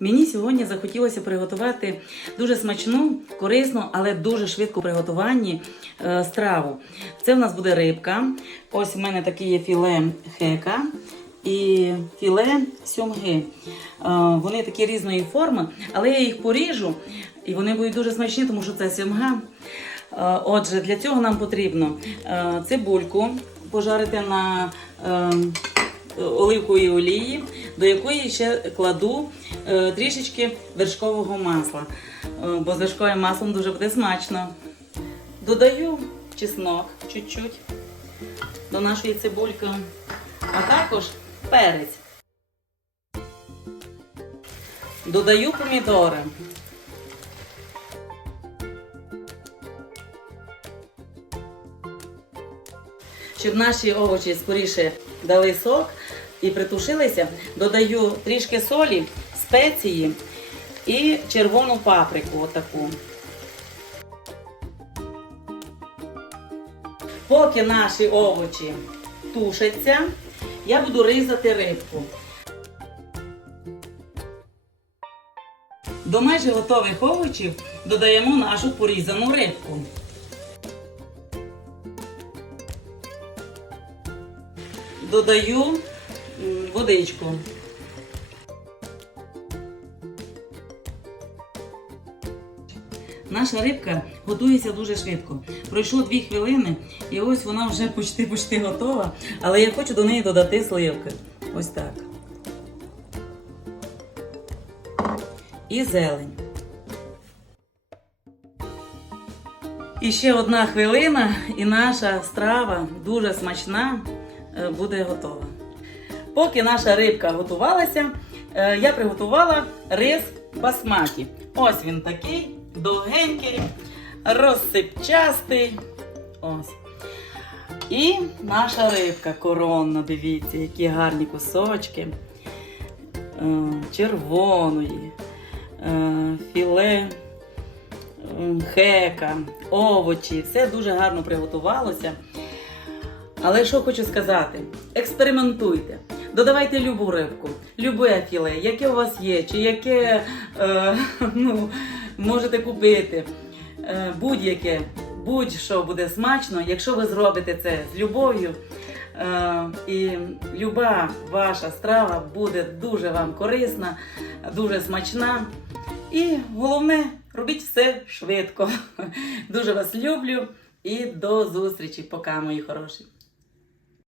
Мені сьогодні захотілося приготувати дуже смачну, корисну, але дуже швидку приготуванні е, страву. Це в нас буде рибка. Ось в мене таке є філе хека і філе сьомги. Е, вони такі різної форми, але я їх поріжу і вони будуть дуже смачні, тому що це сьомга. Е, отже, для цього нам потрібно цибульку пожарити на оливкової олії, до якої ще кладу е, трішечки вершкового масла, е, бо з вершковим маслом дуже буде смачно. Додаю чеснок чуть-чуть до нашої цибульки, а також перець. Додаю помідори. Щоб наші овочі скоріше дали сок, і притушилися, додаю трішки солі, спеції і червону паприку. отаку. Поки наші овочі тушаться, я буду різати рибку. До майже готових овочів додаємо нашу порізану рибку. Додаю водичку. Наша рибка готується дуже швидко. Пройшло 2 хвилини, і ось вона вже почти-почти готова. Але я хочу до неї додати сливки. Ось так. І зелень. І ще одна хвилина, і наша страва дуже смачна, е, буде готова. Поки наша рибка готувалася, е, я приготувала рис басматі. Ось він такий, довгенький, розсипчастий. Ось. І наша рибка коронна, дивіться, які гарні кусочки е, червоної, е, філе, хека, овочі. Все дуже гарно приготувалося. Але що хочу сказати: експериментуйте. Додавайте любу рибку, любе філе, яке у вас є, чи яке е, ну, можете купити. Е, Будь-яке, будь-що буде смачно, якщо ви зробите це з любов'ю. Е, і люба ваша страва буде дуже вам корисна, дуже смачна. І головне, робіть все швидко. Дуже вас люблю і до зустрічі, пока, мої хороші.